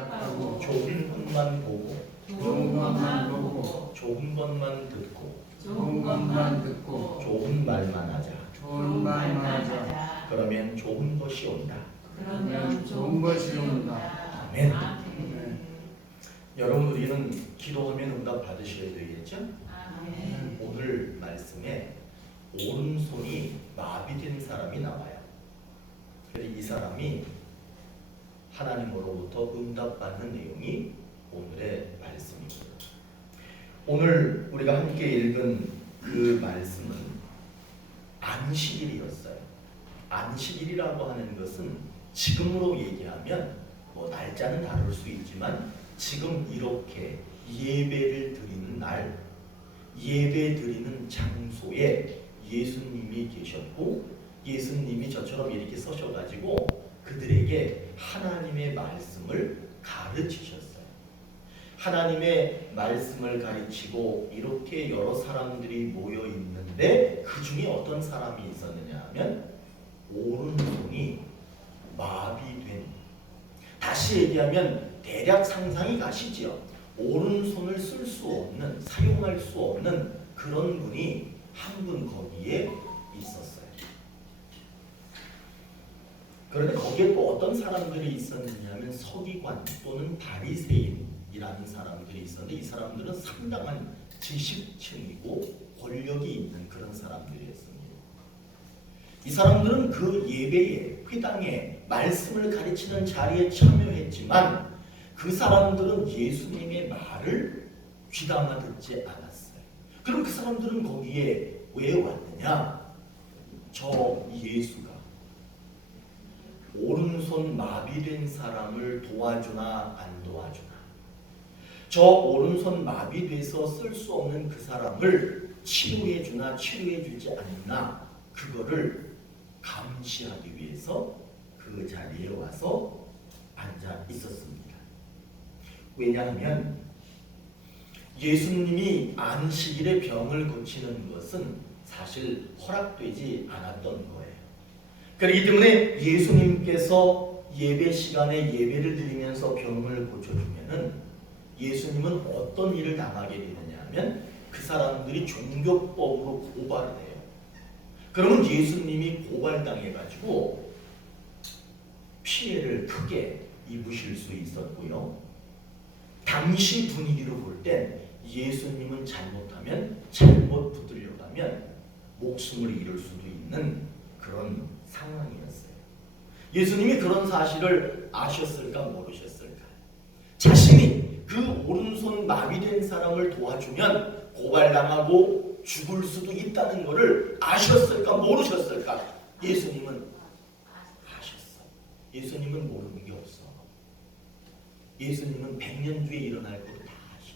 생각하고 좋은 것만 보고 좋은 것만 보고 좋은 것만 듣고 좋은 것만 듣고 좋은 말만 하자. 좋은 말만 하자. 그러면 좋은 것이 온다. 그러면 좋은 것이 온다. 아멘. 여러분, 우리는 기도하면 응답 받으셔야 되겠죠? 오늘 말씀에 오른손이 마비된 사람이 나와요. 그래서 이 사람이 하나님으로부터 응답받는 내용이 오늘의 말씀입니다. 오늘 우리가 함께 읽은 그 말씀은 안식일이었어요. 안식일이라고 하는 것은 지금으로 얘기하면 뭐 날짜는 다를 수 있지만 지금 이렇게 예배를 드리는 날, 예배 드리는 장소에 예수님이 계셨고 예수님이 저처럼 이렇게 서셔가지고 그들에게 하나님의 말씀을 가르치셨어요. 하나님의 말씀을 가르치고 이렇게 여러 사람들이 모여 있는데 그 중에 어떤 사람이 있었느냐 하면 오른손이 마비된, 다시 얘기하면 대략 상상이 가시지요. 오른손을 쓸 수 없는, 사용할 수 없는 그런 분이 한 분 거기에 있었어요. 그런데 거기에 또 어떤 사람들이 있었느냐 하면 서기관 또는 바리새인이라는 사람들이 있었는데 이 사람들은 상당한 지식층이고 권력이 있는 그런 사람들이었습니다. 이 사람들은 그 예배에, 회당에 말씀을 가르치는 자리에 참여했지만 그 사람들은 예수님의 말을 귀담아 듣지 않았어요. 그럼 그 사람들은 거기에 왜 왔느냐? 저 예수가 오른손 마비된 사람을 도와주나 안 도와주나, 저 오른손 마비돼서 쓸 수 없는 그 사람을 치료해주나 치료해주지 않나, 그거를 감시하기 위해서 그 자리에 와서 앉아 있었습니다. 왜냐하면 예수님이 안식일에 병을 고치는 것은 사실 허락되지 않았던 거예요. 그렇기 때문에 예수님께서 예배 시간에 예배를 드리면서 병을 고쳐주면은 예수님은 어떤 일을 당하게 되느냐 하면 그 사람들이 종교법으로 고발을 해요. 그러면 예수님이 고발당해가지고 피해를 크게 입으실 수 있었고요. 당시 분위기로 볼 땐 예수님은 잘못하면, 잘못 붙들려가면 목숨을 잃을 수도 있는 그런 상황이었어요. 예수님이 그런 사실을 아셨을까 모르셨을까? 자신이 그 오른손 마비된 사람을 도와주면 고발당하고 죽을 수도 있다는 것을 아셨을까 모르셨을까? 예수님은 아셨어. 예수님은 모르는 게 없어. 예수님은 100년 뒤에 일어날 것도 다 아셔.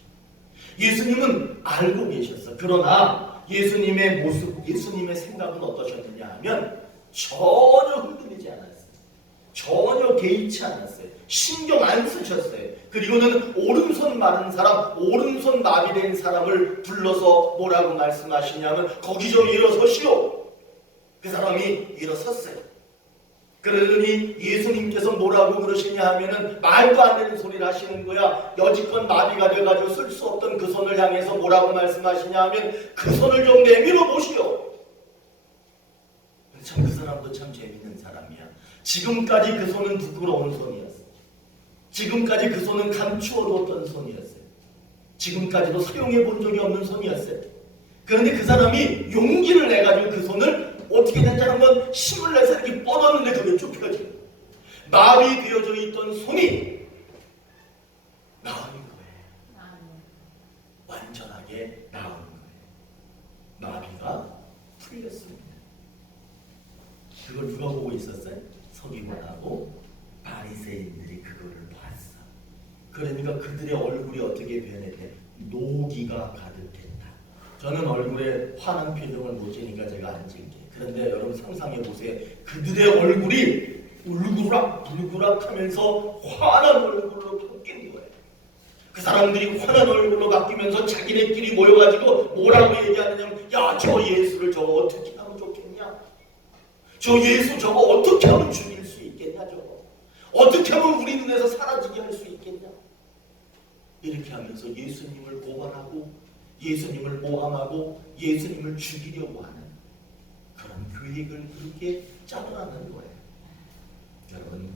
예수님은 알고 계셨어. 그러나 예수님의 모습, 예수님의 생각은 어떠셨느냐 하면 전혀 흔들리지 않았어요. 전혀 개의치 않았어요. 신경 안 쓰셨어요. 그리고는 오른손 마른 사람, 오른손 마비된 사람을 불러서 뭐라고 말씀하시냐면 거기 좀 일어서시오. 그 사람이 일어섰어요. 그러더니 예수님께서 뭐라고 그러시냐 하면은 말도 안 되는 소리를 하시는 거야. 여지껏 마비가 돼가지고 쓸 수 없던 그 손을 향해서 뭐라고 말씀하시냐 하면 그 손을 좀 내밀어 보시오. 참 그 사람도 참 재밌는 사람이야. 지금까지 그 손은 부끄러운 손이었어. 지금까지 그 손은 감추어뒀던 손이었어요. 지금까지도 사용해 본 적이 없는 손이었어요. 그런데 그 사람이 용기를 내가지고 그 손을 어떻게 된지 한번 힘을 내서 이렇게 뻗었는데 그게 쭉 펴지고 마비되어져 있던 손이 나은 거예요. 완전하게 나은 거예요. 마비가 풀렸습니다. 그걸 누가 보고 있었어요? 서기관하고 바리새인들이 그거를 봤어. 그러니까 그들의 얼굴이 어떻게 변했대? 노기가 가득했다. 저는 얼굴에 화난 표정을 못 지니까 제가 안 찍게. 그런데 여러분 상상해 보세요. 그들의 얼굴이 울그락 하면서 화난 얼굴로 바뀐 거예요. 그 사람들이 화난 얼굴로 바뀌면서 자기네끼리 모여가지고 뭐라고 얘기하느냐면, 야, 저 예수를 저거 어떻게 하면 좋겠냐? 저 예수 저거 어떻게 하면 죽일 수 있겠냐? 저거 어떻게 하면 우리 눈에서 사라지게 할 수 있겠냐? 이렇게 하면서 예수님을 고발하고 예수님을 모함하고 예수님을 죽이려고 하는 그런 계획을 그렇게 짜더라는 거예요. 여러분,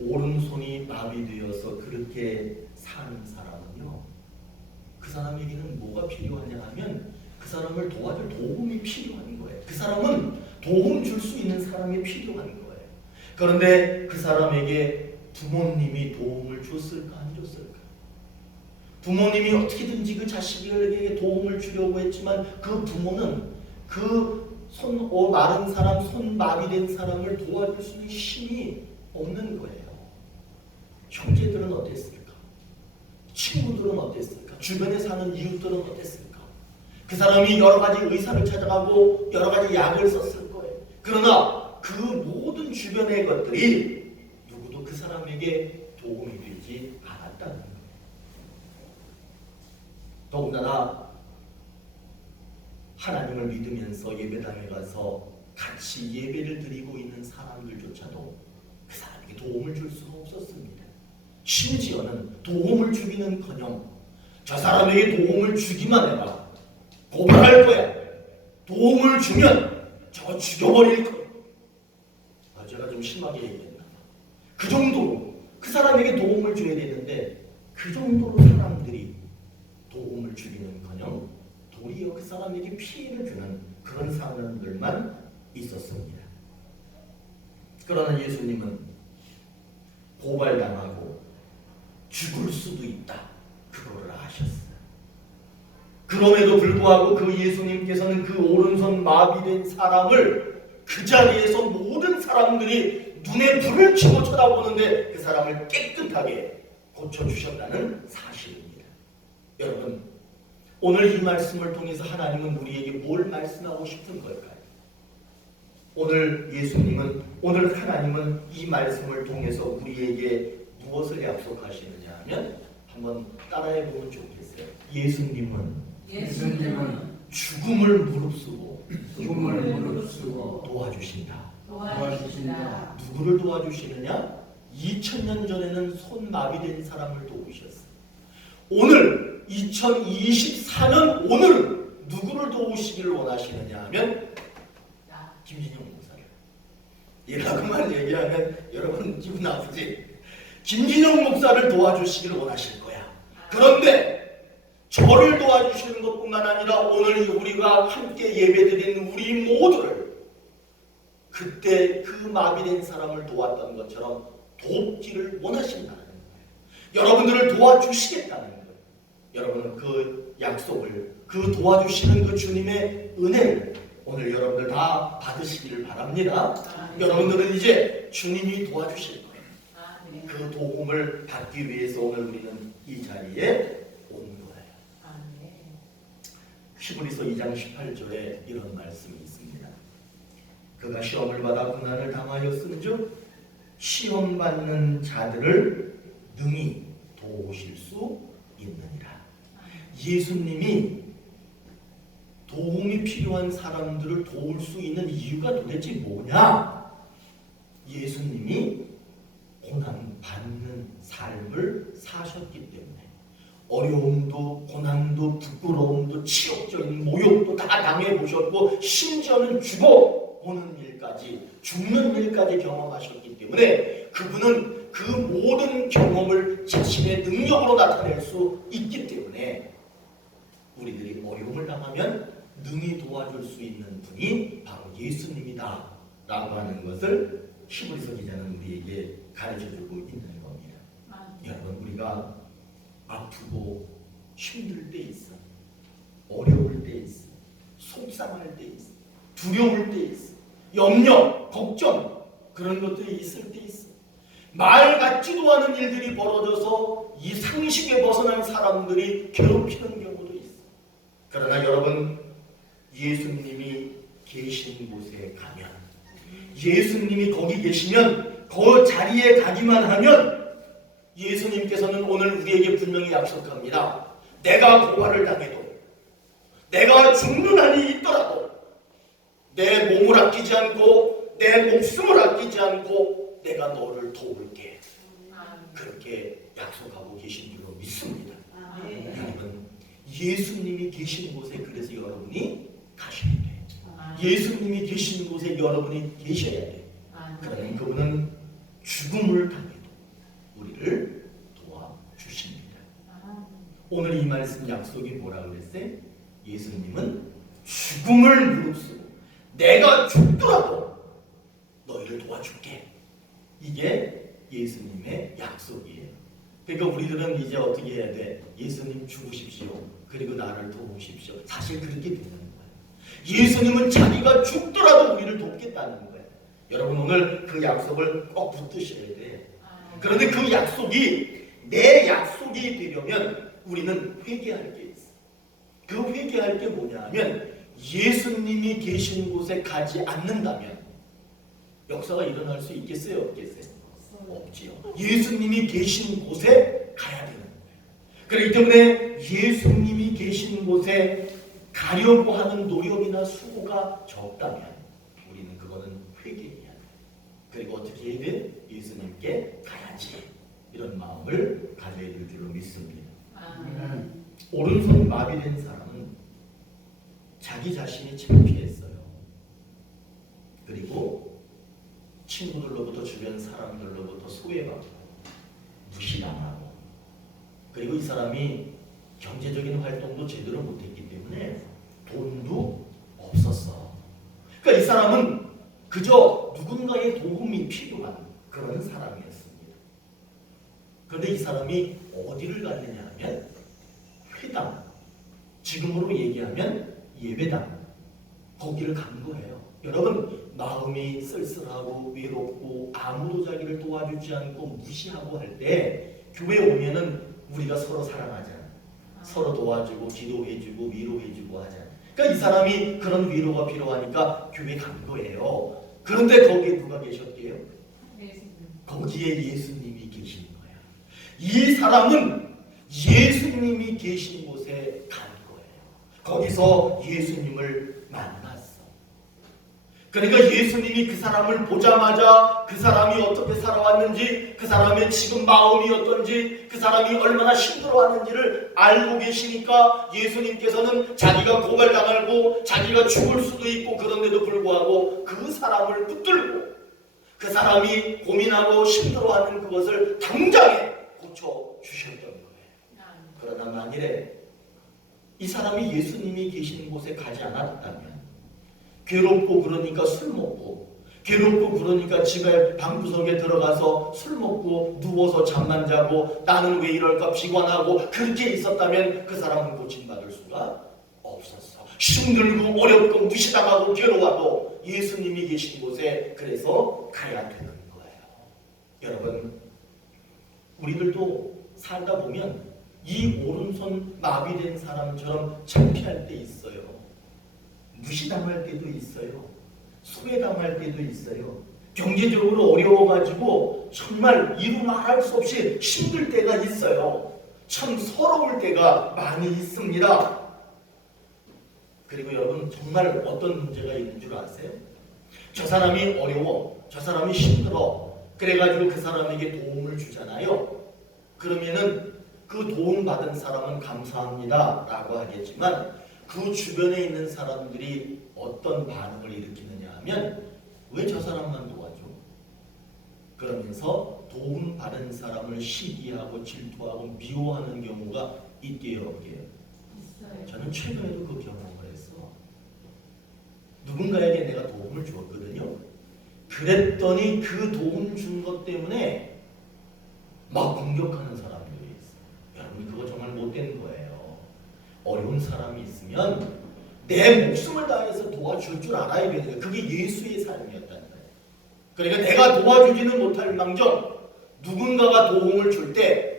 오른손이 마비되어서 그렇게 사는 사람은요, 그 사람에게는 뭐가 필요하냐 하면 그 사람을 도와줄 도움이 필요한 거예요. 그 사람은 도움 줄 수 있는 사람이 필요한 거예요. 그런데 그 사람에게 부모님이 도움을 줬을까 안 줬을까? 부모님이 어떻게든지 그 자식에게 도움을 주려고 했지만 그 부모는 그 마른 사람, 손 마비된 사람을 도와줄 수 있는 힘이 없는 거예요. 형제들은 어땠을까? 친구들은 어땠을까? 주변에 사는 이웃들은 어땠을까? 그 사람이 여러 가지 의사를 찾아가고 여러 가지 약을 썼을 거예요. 그러나 그 모든 주변의 것들이 누구도 그 사람에게 도움이 되지 않았다는 거예요. 더군다나 하나님을 믿으면서 예배당에 가서 같이 예배를 드리고 있는 사람들조차도 그 사람에게 도움을 줄 수가 없었습니다. 심지어는 도움을 주기는커녕 저 사람에게 도움을 주기만 해봐, 고발할 거야, 도움을 주면 저거 죽여버릴 거야. 제가 좀 심하게 얘기했나 봐. 그 정도로 그 사람에게 도움을 줘야 되는데 그 정도로 사람들이 도움을 주기는커녕 도리어 그 사람에게 피해를 주는 그런 사람들만 있었습니다. 그러나 예수님은 고발당하고 죽을 수도 있다, 그거를 아셨어요. 그럼에도 불구하고 그 예수님께서는 그 오른손 마비된 사람을 그 자리에서 모든 사람들이 눈에 불을 켜고 쳐다보는데 그 사람을 깨끗하게 고쳐주셨다는 사실입니다. 여러분, 오늘 이 말씀을 통해서 하나님은 우리에게 뭘 말씀하고 싶은 걸까요? 오늘 하나님은 이 말씀을 통해서 우리에게 무엇을 약속하시느냐 하면 한번 따라해 보면 좋겠어요. 예수님은 죽음을 무릅쓰고 도와주신다. 누구를 도와주시느냐? 2000년 전에는 손 마비된 사람을 도우셨어요. 오늘 2024년 오늘 누구를 도우시기를 원하시느냐 하면 김진영 목사를. 이라고만 얘기하면 여러분 기분 나쁘지? 김진영 목사를 도와주시기를 원하실 거야. 그런데 저를 도와주시는 것뿐만 아니라 오늘 우리가 함께 예배드리는 우리 모두를 그때 그 마비된 사람을 도왔던 것처럼 돕기를 원하신다는 거예요. 여러분들을 도와주시겠다는 거예요. 여러분은 그 약속을, 그 도와주시는 그 주님의 은혜를 오늘 여러분들 다 받으시기를 바랍니다. 여러분들은 이제 주님이 도와주실 거예요. 그 도움을 받기 위해서 오늘 우리는 이 자리에 온 거예요. 히브리서 2장 18절에 이런 말씀이 있습니다. 그가 시험을 받아 고난을 당하였은즉 시험 받는 자들을 능히 도우실 수 있느니라. 예수님이 도움이 필요한 사람들을 도울 수 있는 이유가 도대체 뭐냐? 예수님이 고난받는 삶을 사셨기 때문에 어려움도 고난도 부끄러움도 치욕적인 모욕도 다 당해보셨고 심지어는 죽어보는 일까지 죽는 일까지 경험하셨기 때문에 그분은 그 모든 경험을 자신의 능력으로 나타낼 수 있기 때문에 우리들이 어려움을 당하면 능히 도와줄 수 있는 분이 바로 예수님이다 라고 하는 것을 히브리서 기자는 우리에게 가르쳐주고 있는 겁니다. 여러분, 우리가 아프고 힘들 때 있어, 어려울 때 있어, 속상할 때 있어, 두려울 때 있어, 염려, 걱정 그런 것들이 있을 때 있어. 말 같지도 않은 일들이 벌어져서 이 상식에 벗어난 사람들이 괴롭히는 경우도 있어. 그러나 여러분, 예수님이 계신 곳에 가면, 예수님이 거기 계시면, 그 자리에 가기만 하면 예수님께서는 오늘 우리에게 분명히 약속합니다. 내가 고발을 당해도, 내가 죽는 한이 있더라도 내 몸을 아끼지 않고 내 목숨을 아끼지 않고 내가 너를 도울게. 그렇게 약속하고 계신 예수님이 계시는 곳에 그래서 여러분이 가셔야 돼요. 예수님이 계시는 곳에 여러분이 계셔야 돼요. 그러면 그분은 죽음을 당해도 우리를 도와주십니다. 오늘 이 말씀 약속이 뭐라고 그랬어요? 예수님은 죽음을 무릅쓰고 내가 죽더라도 너희를 도와줄게. 이게 예수님의 약속이에요. 그러니까 우리들은 이제 어떻게 해야 돼? 예수님 죽으십시오. 그리고 나를 도우십시오. 사실 그렇게 되는 거예요. 예수님은 자기가 죽더라도 우리를 돕겠다는 거예요. 여러분 오늘 그 약속을 꼭 붙드셔야 돼. 그런데 그 약속이 내 약속이 되려면 우리는 회개할 게 있어. 그 회개할 게 뭐냐 하면 예수님이 계신 곳에 가지 않는다면 역사가 일어날 수 있겠어요? 없겠어요? 없지요. 예수님이 계신 곳에 가야 되는 거예요. 그렇기 때문에 예수님이 계신 곳에 가려고 하는 노력이나 수고가 적다면 우리는 그거는 회개해야 돼. 그리고 어떻게 해야 돼? 예수님께 가야지. 이런 마음을 가져야 될 줄로 믿습니다. 오른손 마비된 사람은 자기 자신이 창피했어요. 그리고 친구들로부터 주변 사람들로부터 소외받고 무시당하고 그리고 이 사람이 경제적인 활동도 제대로 못했기 때문에 돈도 없었어. 그러니까 이 사람은 그저 누군가의 도움이 필요한 그런 사람이었습니다. 그런데 이 사람이 어디를 갔느냐 하면 회당, 지금으로 얘기하면 예배당, 거기를 간 거예요. 여러분 마음이 쓸쓸하고 외롭고 아무도 자기를 도와주지 않고 무시하고 할 때 교회 오면은 우리가 서로 사랑하잖아. 서로 도와주고 기도해주고 위로해주고 하잖아. 그러니까 이 사람이 그런 위로가 필요하니까 교회 간 거예요. 그런데 거기에 누가 계셨대요? 거기에 예수님이 계신 거야. 이 사람은 예수님이 계신 곳에 간 거예요. 거기서 예수님을 만났어. 그러니까 예수님이 그 사람을 보자마자 그 사람이 어떻게 살아왔는지, 그 사람의 지금 마음이 어떤지, 그 사람이 얼마나 힘들어하는지를 알고 계시니까 예수님께서는 자기가 고발당하고 자기가 죽을 수도 있고 그런데도 불구하고 그 사람을 붙들고 그 사람이 고민하고 힘들어하는 그것을 당장에 고쳐주셨던 거예요. 그러나 만일에 이 사람이 예수님이 계시는 곳에 가지 않았다면 괴롭고 그러니까 술 먹고 괴롭고 그러니까 집에 방구석에 들어가서 술 먹고 누워서 잠만 자고 나는 왜 이럴까 비관하고 그렇게 있었다면 그 사람은 고침받을 수가 없었어. 힘들고 어렵고 무시당하고 괴로워도 예수님이 계신 곳에 그래서 가야 되는 거예요. 여러분 우리들도 살다 보면 이 오른손 마비된 사람처럼 창피할 때 있어요. 무시당할 때도 있어요. 소외당할 때도 있어요. 경제적으로 어려워가지고 정말 이루 말할 수 없이 힘들 때가 있어요. 참 서러울 때가 많이 있습니다. 그리고 여러분 정말 어떤 문제가 있는 줄 아세요? 저 사람이 어려워, 저 사람이 힘들어, 그래가지고 그 사람에게 도움을 주잖아요. 그러면은 그 도움 받은 사람은 감사합니다 라고 하겠지만 그 주변에 있는 사람들이 어떤 반응을 일으키느냐 하면 왜 저 사람만 도와줘? 그러면서 도움 받은 사람을 시기하고 질투하고 미워하는 경우가 있게요, 없게요? 있어요. 저는 최근에도 그 경험을 했어. 누군가에게 내가 도움을 주었거든요. 그랬더니 그 도움 준 것 때문에 막 공격하는 사람들이 있어요. 여러분 그거 정말 못된 거예요. 어려운 사람이 있으면 내 목숨을 다해서 도와줄 줄 알아야 되는 거예요. 그게 예수의 삶이었다는 거예요. 그러니까 내가 도와주지는 못할 망정 누군가가 도움을 줄 때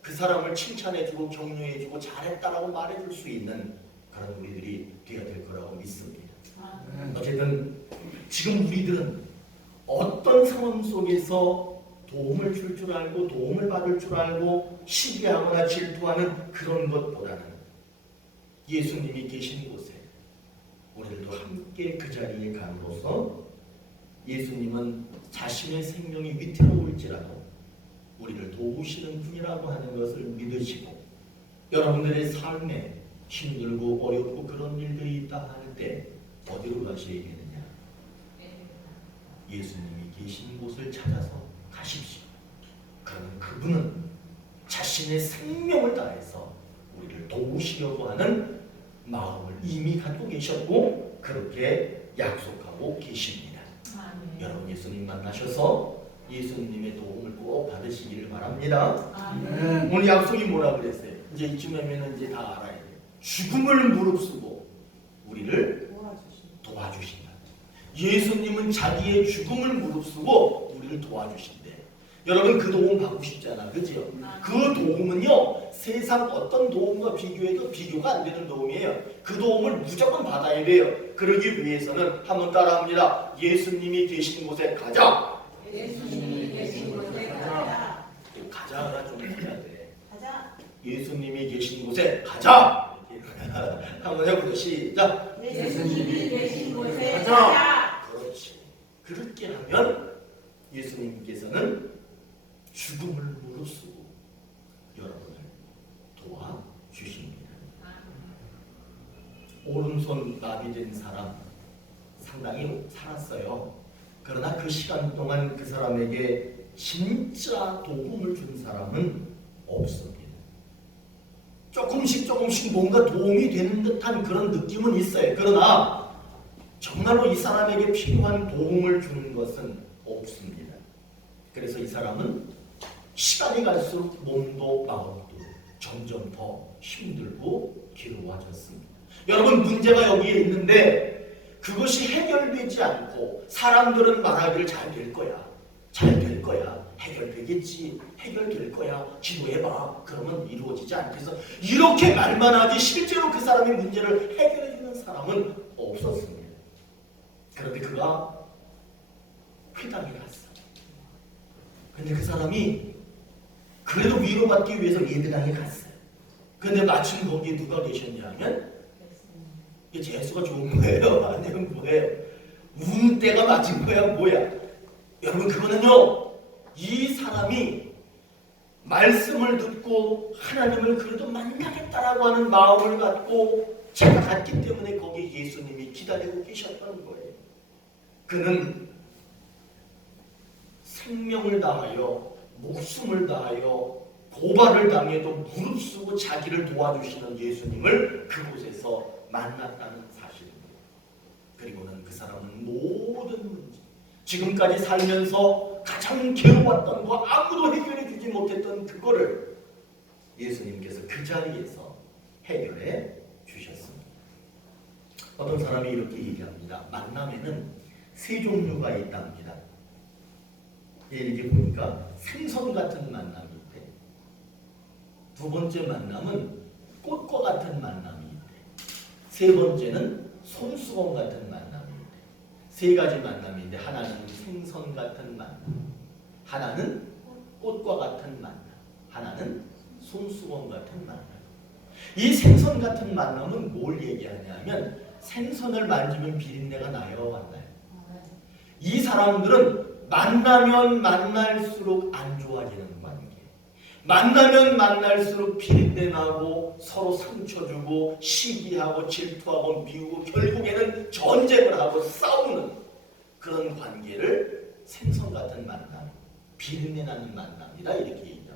그 사람을 칭찬해주고 격려해주고 잘했다라고 말해줄 수 있는 그런 우리들이 되어야 될 거라고 믿습니다. 어쨌든 지금 우리들은 어떤 상황 속에서 도움을 줄 줄 알고 도움을 받을 줄 알고 시기하거나 질투하는 그런 것보다는 예수님이 계신 곳에 우리들도 함께 그 자리에 감으로써 예수님은 자신의 생명이 위태로울지라도 우리를 도우시는 분이라고 하는 것을 믿으시고 여러분들의 삶에 힘들고 어렵고 그런 일들이 있다 할 때 어디로 가셔야겠느냐? 예수님이 계신 곳을 찾아서 가십시오. 그러면 그분은 자신의 생명을 다해서 우리를 도우시려고 하는 마음을 이미 갖고 계셨고 그렇게 약속하고 계십니다. 여러분 예수님 만나셔서 예수님의 도움을 꼭 받으시기를 바랍니다. 아멘. 오늘 약속이 뭐라 그랬어요? 이제 이쯤이면 이제 다 알아야 돼요. 죽음을 무릅쓰고 우리를 도와주신다. 예수님은 자기의 죽음을 무릅쓰고 우리를 도와주신대. 여러분 그 도움 받고 싶잖아, 그죠? 그 도움은요 세상 어떤 도움과 비교해도 비교가 안 되는 도움이에요. 그 도움을 무조건 받아야 돼요. 그러기 위해서는 한번 따라합니다. 예수님이 계신 곳에 가자. 예수님이 계신 곳에 가자. 가자가 좀 해야 돼. 가자. 예수님이 계신 곳에 가자. 한번 해보죠. 시작. 예수님이 계신 곳에 가자. 가자. 그렇지. 그렇게 하면 예수님께서는 죽음을 무릅쓰고 여러분을 도와주십니다. 오른손 마비된 사람 상당히 살았어요. 그러나 그 시간 동안 그 사람에게 진짜 도움을 준 사람은 없습니다. 조금씩 뭔가 도움이 되는 듯한 그런 느낌은 있어요. 그러나 정말로 이 사람에게 필요한 도움을 주는 것은 없습니다. 그래서 이 사람은 시간이 갈수록 몸도 마음도 점점 더 힘들고 괴로워졌습니다. 여러분 문제가 여기에 있는데 그것이 해결되지 않고 사람들은 말하기를 잘 될 거야. 잘 될 거야. 해결되겠지. 해결될 거야. 기도해봐. 그러면 이루어지지 않겠어. 이렇게 말만 하지 실제로 그 사람의 문제를 해결해주는 사람은 없었습니다. 그런데 그가 회당에 갔어. 근데 그 사람이 그래도 위로받기 위해서 예배당에 갔어요. 근데 마침 거기에 누가 계셨냐면 이게 재수가 좋은 거예요? 아니면 뭐예요? 운때가 맞은 거야? 뭐야? 여러분 그거는요 이 사람이 말씀을 듣고 하나님을 그래도 만나겠다라고 하는 마음을 갖고 제가 갔기 때문에 거기에 예수님이 기다리고 계셨다는 거예요. 그는 생명을 다하여 목숨을 다하여 고발을 당해도 무릅쓰고 자기를 도와주시는 예수님을 그곳에서 만났다는 사실입니다. 그리고는 그 사람은 모든 문제, 지금까지 살면서 가장 괴로웠던 거, 아무도 해결해 주지 못했던 그거를 예수님께서 그 자리에서 해결해 주셨습니다. 어떤 사람이 이렇게 얘기합니다. 만남에는 세 종류가 있답니다. 이렇게 보니까 생선 같은 만남이 있대. 두 번째 만남은 꽃과 같은 만남이 있대. 세 번째는 손수건 같은 만남이 있대. 세 가지 만남인데 하나는 생선 같은 만남, 하나는 꽃과 같은 만남, 하나는 손수건 같은 만남. 이 생선 같은 만남은 뭘 얘기하냐면 생선을 만지면 비린내가 나요, 안 나요? 이 사람들은 만나면 만날수록 안 좋아지는 관계, 만나면 만날수록 비린내 나고 서로 상처 주고 시기하고 질투하고 미우고 결국에는 전쟁을 하고 싸우는 그런 관계를 생선 같은 만남, 비린내 나는 만남이다 이렇게 얘기합니다.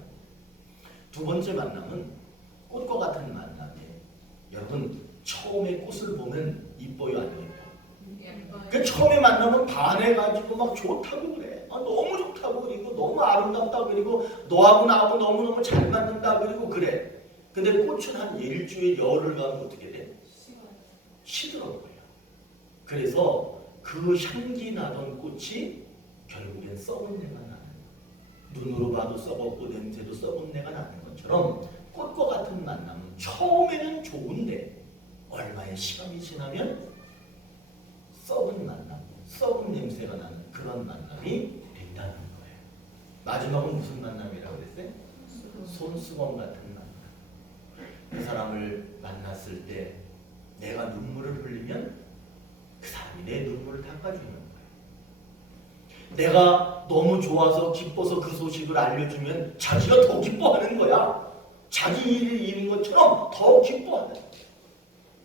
두 번째 만남은 꽃과 같은 만남이에요. 여러분 처음에 꽃을 보면 이뻐요, 안 이뻐요? 그 처음에 만나면 반해가지고 막 좋다고 그래. 너무 좋다고 그리고 너무 아름답다 그리고 너하고 나하고 너무너무 잘 맞는다 그리고 그래. 근데 꽃은 한 일주일 열흘 가면 어떻게 돼? 시들어버려. 그래서 그 향기 나던 꽃이 결국엔 썩은 내가 나는, 눈으로 봐도 썩었고 냄새도 썩은 내가 나는 것처럼 꽃과 같은 만남은 처음에는 좋은데 얼마의 시간이 지나면 썩은 만남, 썩은 냄새가 나는 그런 만남이 된다는 거예요. 마지막은 무슨 만남이라고 그랬어요? 손수건 같은 만남. 그 사람을 만났을 때 내가 눈물을 흘리면 그 사람이 내 눈물을 닦아주는 거예요. 내가 너무 좋아서 기뻐서 그 소식을 알려주면 자기가 더 기뻐하는 거야. 자기 일을 이룬 것처럼 더 기뻐하는 거예요.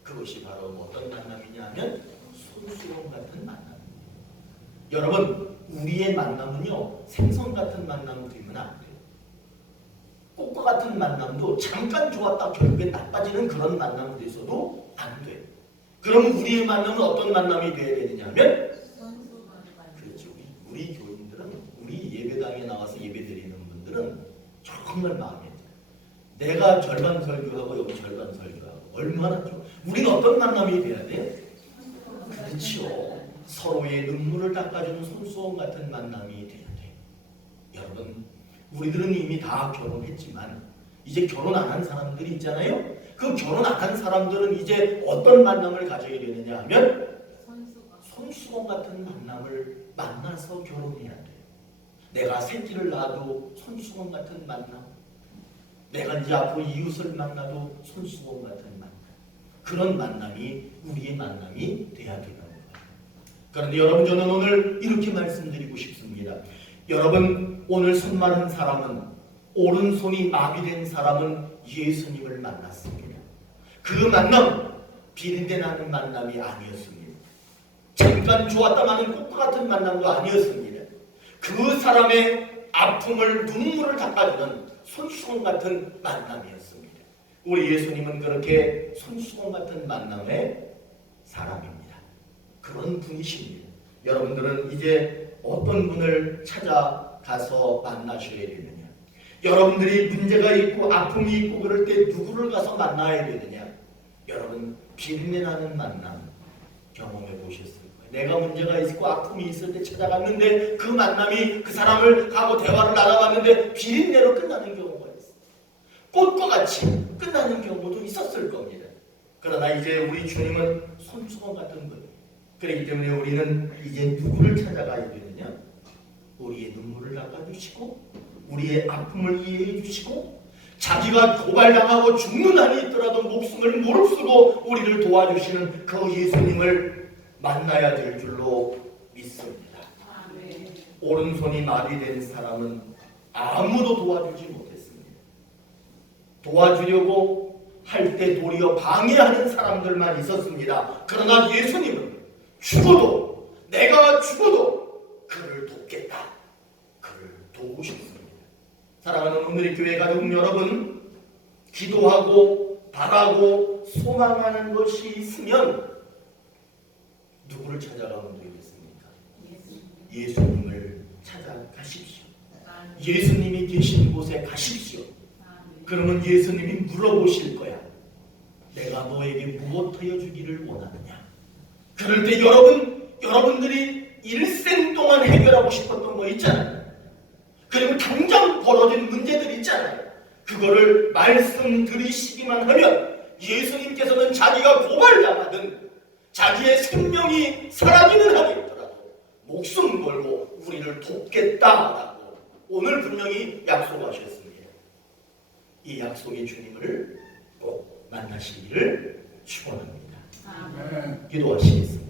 그것이 바로 어떤 만남이냐 하면 손수건 같은 만남. 여러분, 우리의 만남은요, 생선 같은 만남 되면 안 돼요. 꽃과 같은 만남도 잠깐 좋았다 결국에 나빠지는 그런 만남 돼서도 안 돼요. 그럼 우리의 만남은 어떤 만남이 되어야 되느냐면, 그렇죠. 우리 교인들은, 우리 예배당에 나와서 예배 드리는 분들은 정말 마음에 들어요. 내가 절반 설교하고 여기 절반 설교하고 얼마나 좋아. 우리는 어떤 만남이 돼야 돼? 그렇죠. 서로의 눈물을 닦아주는 손수건 같은 만남이 돼야 돼. 여러분, 우리들은 이미 다 결혼했지만 이제 결혼 안 한 사람들이 있잖아요. 그 결혼 안 한 사람들은 이제 어떤 만남을 가져야 되느냐 하면 손수건 같은 만남을 만나서 결혼해야 돼요. 내가 새끼를 낳아도 손수건 같은 만남, 내가 이제 앞으로 이웃을 만나도 손수건 같은 만남, 그런 만남이 우리의 만남이 돼야 되는 거예요. 그런데 여러분, 저는 오늘 이렇게 말씀드리고 싶습니다. 여러분, 오늘 손 마른 사람은, 오른손이 마비된 사람은 예수님을 만났습니다. 그 만남, 비린내 나는 만남이 아니었습니다. 잠깐 좋았다마는 꽃과 같은 만남도 아니었습니다. 그 사람의 아픔을, 눈물을 닦아주는 손수건 같은 만남이었습니다. 우리 예수님은 그렇게 손수건 같은 만남의 사람입니다. 그런 분이십니다. 여러분들은 이제 어떤 분을 찾아가서 만나셔야 되느냐? 여러분들이 문제가 있고 아픔이 있고 그럴 때 누구를 가서 만나야 되느냐? 여러분, 비린내 나는 만남 경험해 보셨을 거예요. 내가 문제가 있고 아픔이 있을 때 찾아갔는데 그 만남이 그 사람을 하고 대화를 나눠봤는데 비린내로 끝나는 경우가 있어요. 꽃과 같이 끝나는 경우도 있었을 겁니다. 그러나 이제 우리 주님은 손수건 같은 분이에요. 그렇기 때문에 우리는 이제 누구를 찾아가야 되느냐? 우리의 눈물을 닦아주시고 우리의 아픔을 이해해 주시고 자기가 고발당하고 죽는 한이 있더라도 목숨을 무릅쓰고 우리를 도와주시는 그 예수님을 만나야 될 줄로 믿습니다. 오른손이 마비된 사람은 아무도 도와주지 못했습니다. 도와주려고 할 때 도리어 방해하는 사람들만 있었습니다. 그러나 예수님은 죽어도, 내가 죽어도 그를 돕겠다. 그를 도우셨습니다. 사랑하는 오늘의 교회 가족 여러분, 기도하고 바라고 소망하는 것이 있으면 누구를 찾아가면 되겠습니까? 예수님을 찾아가십시오. 예수님이 계신 곳에 가십시오. 그러면 예수님이 물어보실 거야. 내가 너에게 무엇하여 주기를 원하느냐? 그럴 때 여러분들이 일생 동안 해결하고 싶었던 거 있잖아요. 그리고 당장 벌어진 문제들 있잖아요. 그거를 말씀드리시기만 하면 예수님께서는 자기가 고발당하든 자기의 생명이 사라지는 한이 있더라도 목숨 걸고 우리를 돕겠다라고 오늘 분명히 약속하셨습니다. 이 약속의 주님을 꼭 만나시기를 축원합니다. 아멘. 기도하시겠습니다.